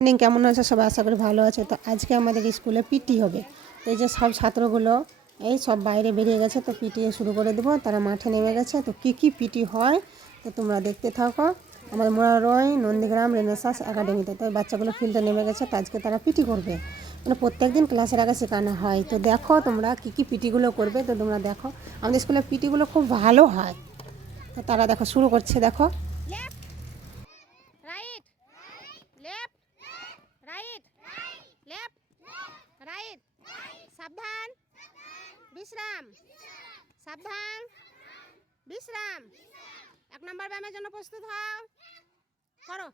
Morning, কেমন আছে সবাই? আশা করি ভালো আছে। তো আজকে আমাদের স্কুলে পিটি হবে। তো এই যে সব ছাত্রগুলো এই সব বাইরে বেরিয়ে গেছে, তো পিটি শুরু করে দেবো। তারা মাঠে নেমে গেছে। তো কী পিটি হয় তো তোমরা দেখতে থাকো আমাদের মোরারয় নন্দীগ্রাম রেনেসাঁস একাডেমিতে। তো বাচ্চাগুলো ফিল্ডে নেমে গেছে, তো আজকে তারা পিটি করবে। মানে প্রত্যেক দিন ক্লাসের আগে শেখানো হয়। তো দেখো তোমরা কী পিটিগুলো করবে। তো তোমরা দেখো আমাদের স্কুলের পিটিগুলো খুব ভালো হয়। তো তারা দেখো শুরু করছে, দেখো। রাইট, সাবধান, বিশ্রাম, সাবধান, বিশ্রাম। 1 নম্বর ব্যায়ামের জন্য প্রস্তুত হও, করো।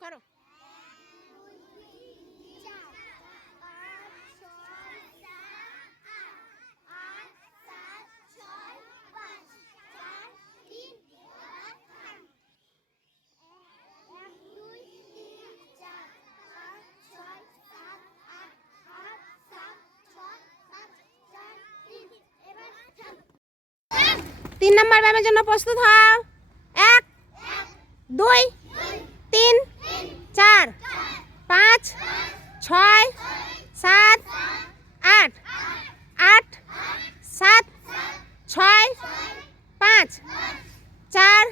করো। তিন নম্বর ব্যায়ামের জন্য প্রস্তুত হও, 1 2 3 4 5 6 7 8 8 7 6 5 4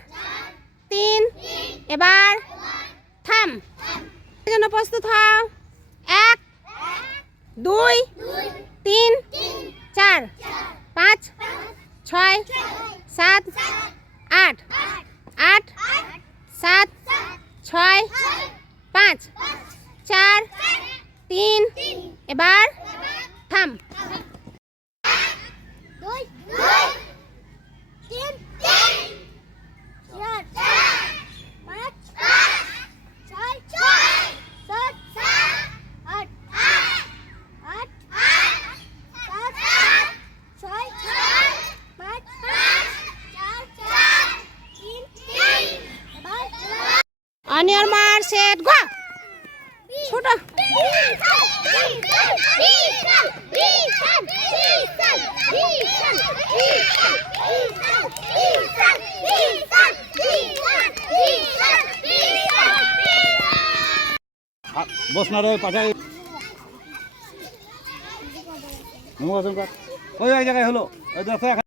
3। এবার থাম। জন্য প্রস্তুত হও, 1 2 3 4 5 6 7 8 8 7 6 5 4 3। এবার থাম। 2 3 4 5 6 7 8 8 7 6 5 4 3। On your mark, set, go. ছোট বস না রে পাঠাই ওই জায়গায় হলো ওই